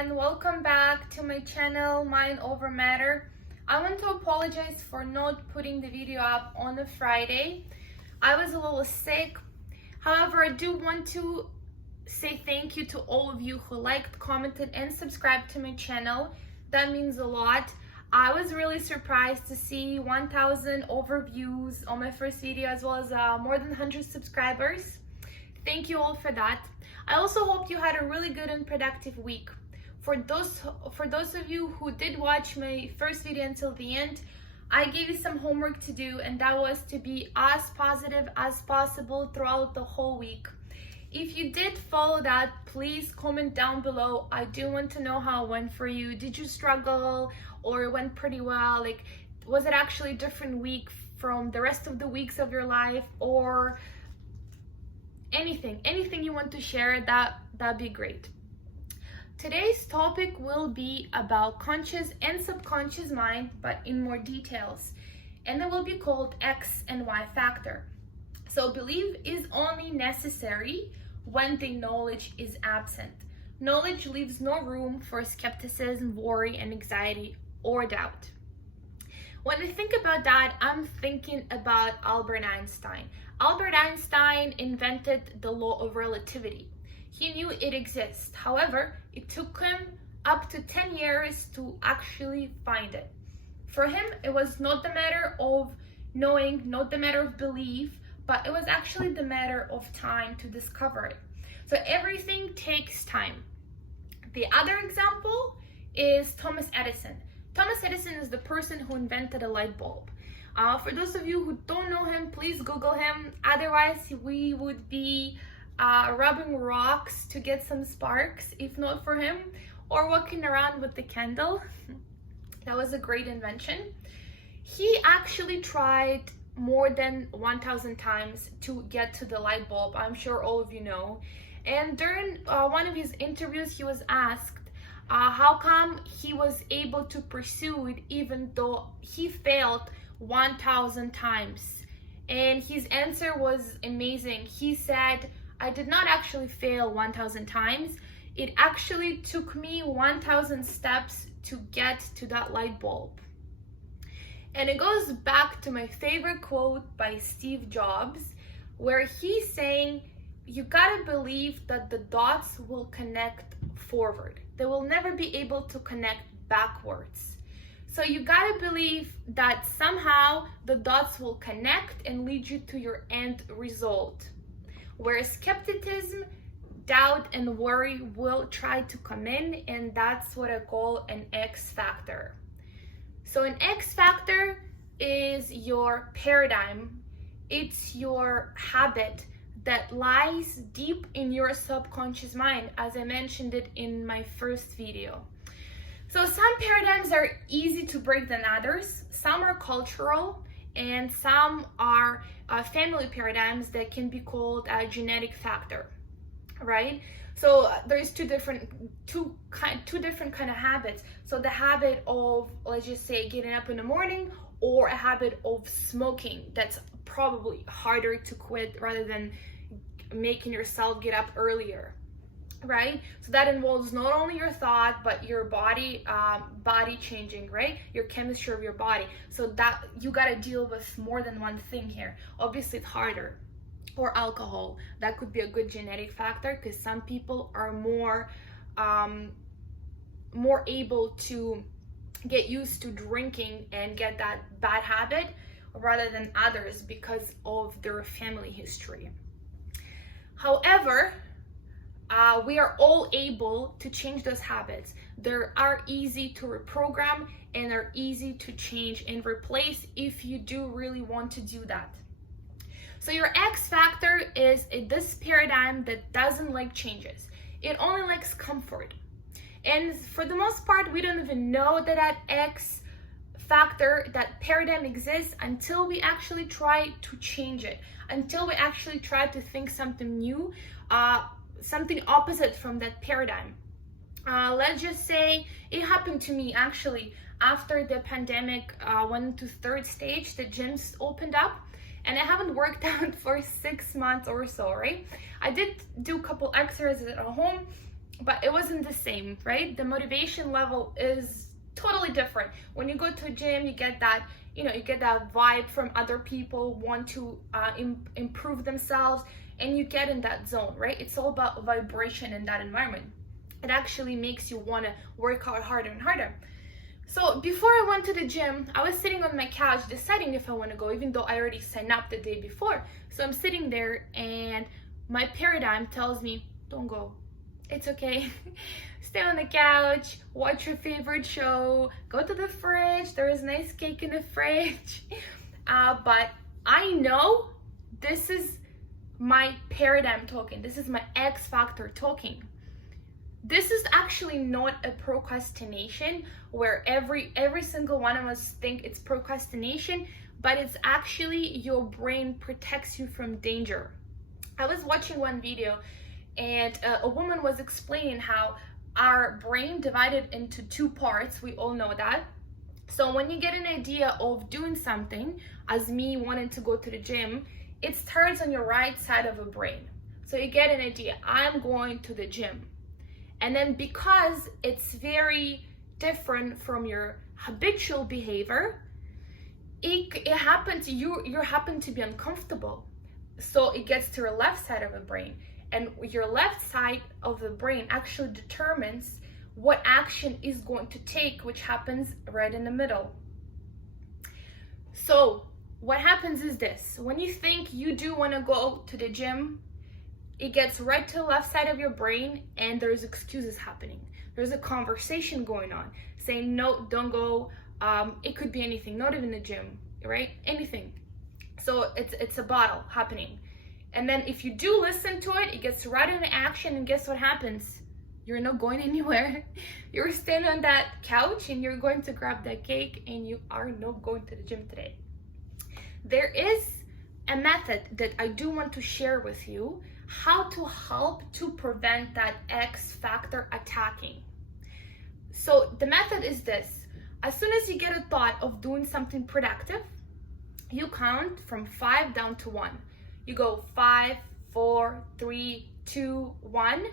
again, welcome back to my channel, Mind Over Matter. I want to apologize for not putting the video up on a Friday. I was a little sick. However, I do want to say thank you to all of you who liked, commented, and subscribed to my channel. That means a lot. I was really surprised to see 1,000 overviews on my first video, as well as more than 100 subscribers. Thank you all for that. I also hope you had a really good and productive week. For those of you who did watch my first video until the end, I gave you some homework to do, and that was to be as positive as possible throughout the whole week. If you did follow that, please comment down below. I do want to know how it went for you. Did you struggle, or it went pretty well? Like, was it actually a different week from the rest of the weeks of your life, or anything you want to share? That'd be great. Today's topic will be about conscious and subconscious mind, but in more details, and it will be called X and Y factor. So belief is only necessary when the knowledge is absent. Knowledge leaves no room for skepticism, worry, and anxiety or doubt. When I think about that, I'm thinking about Albert Einstein. Albert Einstein invented the law of relativity. He knew it exists. However, it took him up to 10 years to actually find it. For him, it was not the matter of knowing, not the matter of belief, but it was actually the matter of time to discover it. So everything takes time. The other example is Thomas Edison. Thomas Edison is the person who invented a light bulb. For those of you who don't know him, please Google him. Otherwise, we would be rubbing rocks to get some sparks, if not for him, or walking around with the candle. That was a great invention. He actually tried more than 1,000 times to get to the light bulb. I'm sure all of you know. And during one of his interviews, he was asked how come he was able to pursue it even though he failed 1,000 times. And his answer was amazing. He said, I did not actually fail 1,000 times. It actually took me 1,000 steps to get to that light bulb. And it goes back to my favorite quote by Steve Jobs, where he's saying, you gotta believe that the dots will connect forward. They will never be able to connect backwards. So you gotta believe that somehow the dots will connect and lead you to your end result. Whereas skepticism, doubt, and worry will try to come in, and that's what I call an X factor. So an X factor is your paradigm. It's your habit that lies deep in your subconscious mind, as I mentioned it in my first video. So some paradigms are easy to break than others. Some are cultural, and some are family paradigms that can be called a genetic factor, right? So there's two different kind of habits. So the habit of, let's just say, getting up in the morning, or a habit of smoking that's probably harder to quit rather than making yourself get up earlier, right? So that involves not only your thought, but your body changing, right? Your chemistry of your body. So that you got to deal with more than one thing here. Obviously it's harder. Or alcohol, that could be a good genetic factor, because some people are more able to get used to drinking and get that bad habit rather than others because of their family history. However, we are all able to change those habits. They are easy to reprogram and are easy to change and replace if you do really want to do that. So your X factor is this paradigm that doesn't like changes. It only likes comfort. And for the most part, we don't even know that that X factor, that paradigm exists until we actually try to change it, until we actually try to think something new, something opposite from that paradigm. Let's just say it happened to me actually after the pandemic went to third stage, the gyms opened up. And I haven't worked out for 6 months or so, right? I did do a couple exercises at home, but it wasn't the same, right? The motivation level is totally different. When you go to a gym, you get that, you get that vibe from other people want to improve themselves, and you get in that zone, right? It's all about vibration in that environment. It actually makes you want to work out harder and harder. So before I went to the gym, I was sitting on my couch deciding if I want to go, even though I already signed up the day before. So I'm sitting there and my paradigm tells me, don't go. It's okay. Stay on the couch, watch your favorite show, go to the fridge. There is nice cake in the fridge. But I know this is my paradigm talking. This is my X factor talking. This is actually not a procrastination where every single one of us think it's procrastination, but it's actually your brain protects you from danger. I was watching one video and a woman was explaining how our brain divided into two parts. We all know that. So when you get an idea of doing something, as me wanting to go to the gym, it starts on your right side of the brain. So you get an idea, I'm going to the gym. And then because it's very different from your habitual behavior, it happens, you happen to be uncomfortable. So it gets to your left side of the brain. And your left side of the brain actually determines what action is going to take, which happens right in the middle. So what happens is this: when you think you do want to go to the gym, it gets right to the left side of your brain and there's excuses happening. There's a conversation going on saying, no, don't go. It could be anything, not even the gym, right? Anything. So it's a battle happening. And then if you do listen to it, it gets right into action, and guess what happens? You're not going anywhere. You're standing on that couch and you're going to grab that cake, and you are not going to the gym today. There is a method that I do want to share with you, how to help to prevent that X factor attacking. So the method is this: as soon as you get a thought of doing something productive, you count from 5 down to 1. You go 5, 4, 3, 2, 1.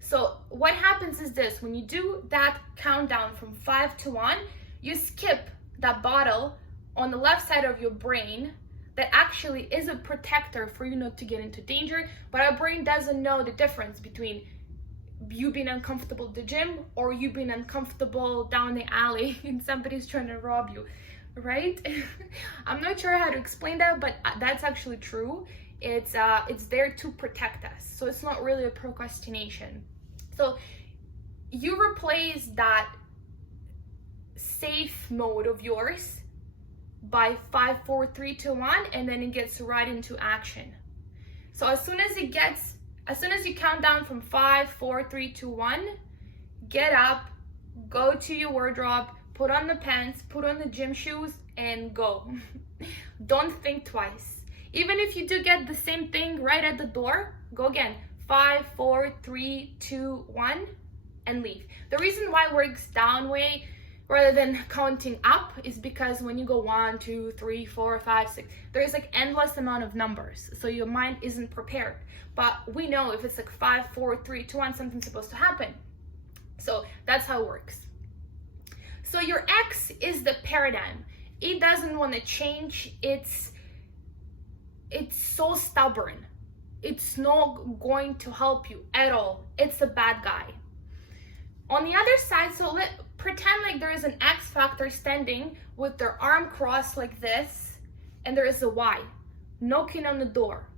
So what happens is this: when you do that countdown from 5 to 1, you skip that bottle on the left side of your brain that actually is a protector for you not to get into danger, but our brain doesn't know the difference between you being uncomfortable at the gym or you being uncomfortable down the alley and somebody's trying to rob you, right? I'm not sure how to explain that, but that's actually true. It's there to protect us. So it's not really a procrastination. So you replace that safe mode of yours by 5, 4, 3, 2, 1, and then it gets right into action. So as soon as you count down from 5, 4, 3, 2, 1, get up, go to your wardrobe, put on the pants, put on the gym shoes, and go. Don't think twice. Even if you do get the same thing right at the door, go again. 5, 4, 3, 2, 1, and leave. The reason why it works down way rather than counting up is because when you go 1, 2, 3, 4, 5, 6, there's like endless amount of numbers. So your mind isn't prepared. But we know if it's like 5, 4, 3, 2, 1, something's supposed to happen. So that's how it works. So your X is the paradigm. It doesn't want to change. It's so stubborn. It's not going to help you at all. It's a bad guy. On the other side, so pretend like there is an X factor standing with their arm crossed like this, and there is a Y knocking on the door.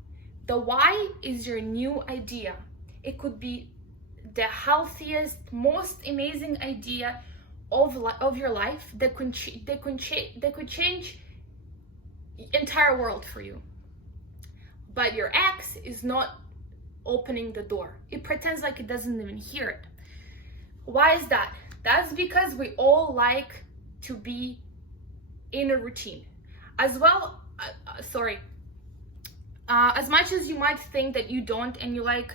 The Y is your new idea. It could be the healthiest, most amazing idea of your life that could change the entire world for you. But your X is not opening the door. It pretends like it doesn't even hear it. Why is that? That's because we all like to be in a routine. As well, as much as you might think that you don't and you like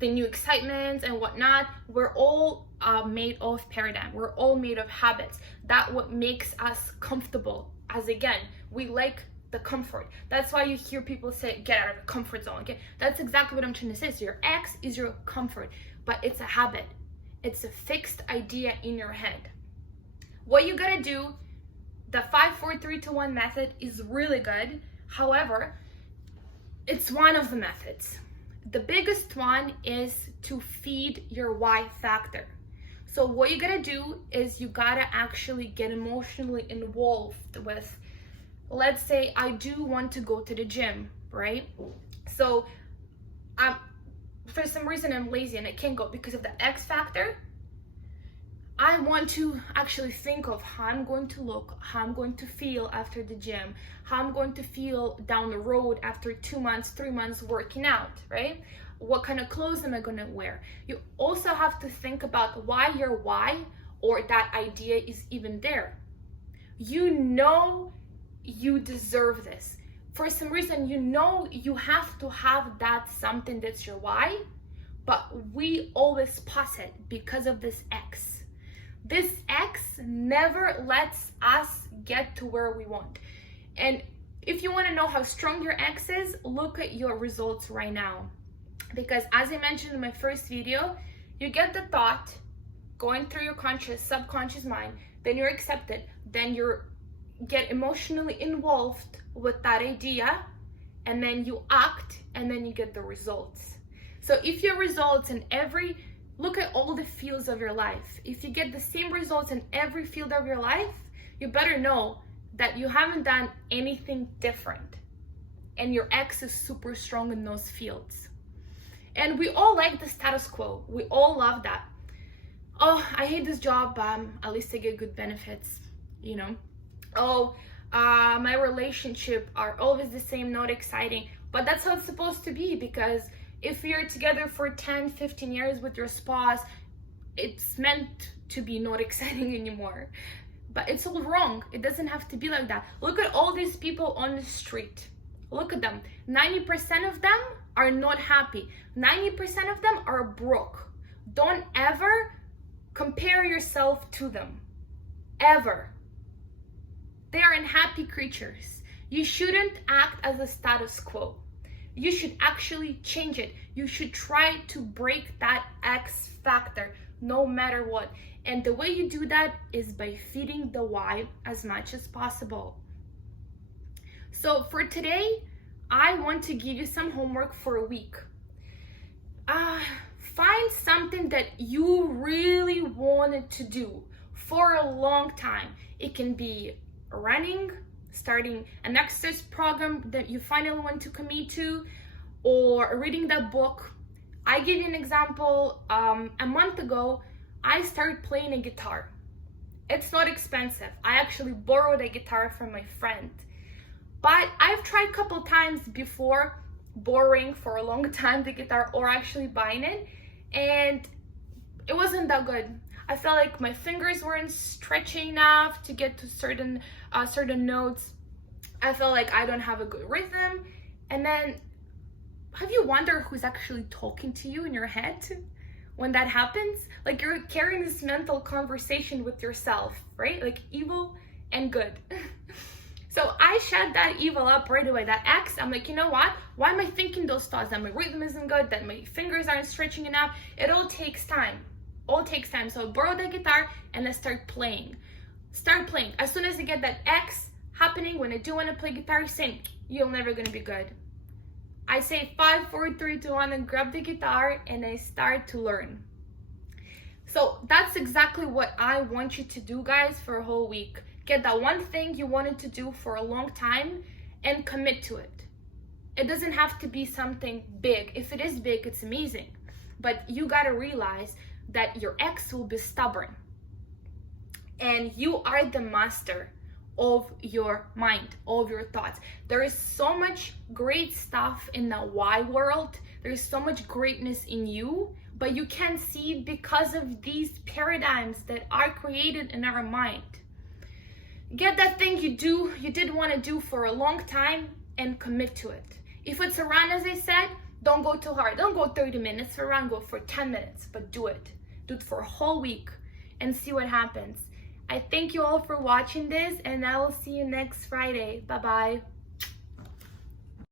the new excitement and whatnot, we're all made of paradigm. We're all made of habits. That what makes us comfortable. As again, we like the comfort. That's why you hear people say, get out of the comfort zone. Okay, that's exactly what I'm trying to say. So your X is your comfort. but it's a habit. It's a fixed idea in your head. What you gotta do, the 5, 4, 3, 2, 1 method is really good. However, it's one of the methods. The biggest one is to feed your why factor. So what you gotta do is you gotta actually get emotionally involved with, let's say I do want to go to the gym, right? So for some reason I'm lazy and I can't go because of the X factor. I want to actually think of how I'm going to look, how I'm going to feel after the gym, how I'm going to feel down the road after 2 months, 3 months working out, right? What kind of clothes am I going to wear? You also have to think about why your why or that idea is even there. You know you deserve this. For some reason, you know you have to have that something that's your why, but we always pause it because of this X. This X never lets us get to where we want. And if you want to know how strong your X is, look at your results right now. Because as I mentioned in my first video, you get the thought going through your conscious, subconscious mind, then you accept it, then you get emotionally involved with that idea, and then you act, and then you get the results. So if your results in look at all the fields of your life. If you get the same results in every field of your life, you better know that you haven't done anything different. And your X is super strong in those fields. And we all like the status quo. We all love that. Oh, I hate this job, at least I get good benefits, you know. Oh, my relationship are always the same, not exciting. But that's how it's supposed to be, because if you're together for 10, 15 years with your spouse, it's meant to be not exciting anymore. But it's all wrong. It doesn't have to be like that. Look at all these people on the street. Look at them. 90% of them are not happy. 90% of them are broke. Don't ever compare yourself to them. Ever. They are unhappy creatures. You shouldn't act as a status quo. You should actually change it. You should try to break that X factor no matter what. And the way you do that is by feeding the why as much as possible. So for today, I want to give you some homework for a week. Find something that you really wanted to do for a long time. It can be running, starting an exercise program that you finally want to commit to, or reading that book. I give you an example. A month ago, I started playing a guitar. It's not expensive. I actually borrowed a guitar from my friend. But I've tried a couple times before borrowing for a long time the guitar or actually buying it, and it wasn't that good. I felt like my fingers weren't stretching enough to get to certain notes. I felt like I don't have a good rhythm. And then, have you wondered who's actually talking to you in your head when that happens? Like, you're carrying this mental conversation with yourself, right? Like evil and good. So I shut that evil up right away, that X. I'm like, you know what? Why am I thinking those thoughts? That my rhythm isn't good, that my fingers aren't stretching enough. It all takes time. All takes time. So I borrow the guitar and I start playing. As soon as I get that X happening, when I do want to play guitar, sing, you're never going to be good. I say 5, 4, 3, 2, 1 and grab the guitar and I start to learn. So that's exactly what I want you to do, guys, for a whole week. Get that one thing you wanted to do for a long time and commit to it. It doesn't have to be something big. If it is big, it's amazing. But you got to realize that your X will be stubborn. And you are the master of your mind, of your thoughts. There is so much great stuff in the why world. There is so much greatness in you, but you can't see it because of these paradigms that are created in our mind. Get that thing you did want to do for a long time and commit to it. If it's a run, as I said, don't go too hard. Don't go 30 minutes for a run, go for 10 minutes, but do it. Do it for a whole week and see what happens. I thank you all for watching this, and I will see you next Friday. Bye-bye.